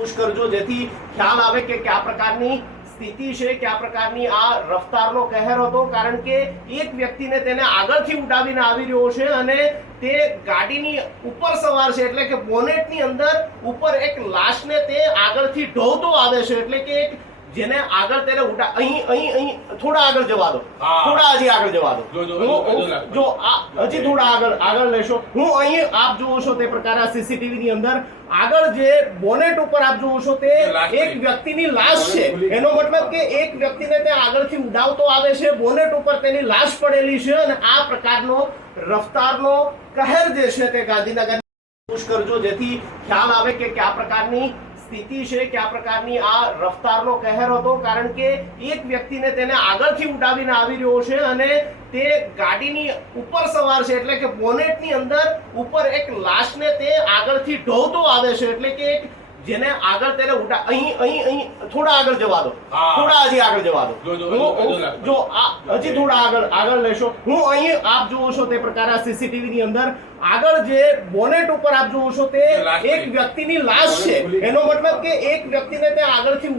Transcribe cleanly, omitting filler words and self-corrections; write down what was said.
push કરજો જેથી ખ્યાલ આવે કે કયા પ્રકારની સ્થિતિ છે, કયા પ્રકારની આ રફતારનો કહેર હતો, કારણ કે એક વ્યક્તિને તેને આગળથી ઉડાવીને આવી રહ્યો છે અને તે ગાડીની ઉપર સવાર છે, એટલે કે બોનેટની અંદર ઉપર એક લાશને તે આગળથી ઢોળતો આવે છે, એટલે કે એક જેને આગળ તેને અહીં થોડા આગળ જવા દો, થોડા હજી આગળ જવા દો, જો હજી થોડા આગળ લેશો, હું અહીં આપ જુઓ છો તે પ્રકારે સીસીટીવી ની અંદર આગળ જે બોનેટ ઉપર આપ જુઓ છો તે એક વ્યક્તિની લાશ છે, એનો મતલબ કે એક વ્યક્તિને તે આગળથી ઉડાવતો આવે છે, બોનેટ ઉપર તેની લાશ પડેલી છે અને આ પ્રકારનો રફતારનો કહેર જે છે તે ગાંધીનગર પુશ કરજો જેથી ખ્યાલ આવે કે કયા પ્રકારની સ્થિતિ છે, કયા પ્રકારની આ રફતારનો કહેર હતો, કારણ કે એક વ્યક્તિને તેને આગળથી ઉડાવીને આવી રહ્યો છે અને તે ગાડીની ઉપર સવાર છે, એટલે કે બોનેટની અંદર ઉપર એક લાશને તે આગળથી ઢોળતો આવે છે, એટલે કે એક જેને આગળ તેને અહીં થોડા આગળ જવા દો, થોડા હજી આગળ જવા દો, જો હજી થોડા આગળ લેશો, હું અહીં આપ જુઓ છો તે પ્રકારે સીસીટીવી ની અંદર આગળ જે બોનેટ ઉપર આપ જુઓ છો તે એક વ્યક્તિની લાશ છે, એનો મતલબ કે એક વ્યક્તિને તે આગળથી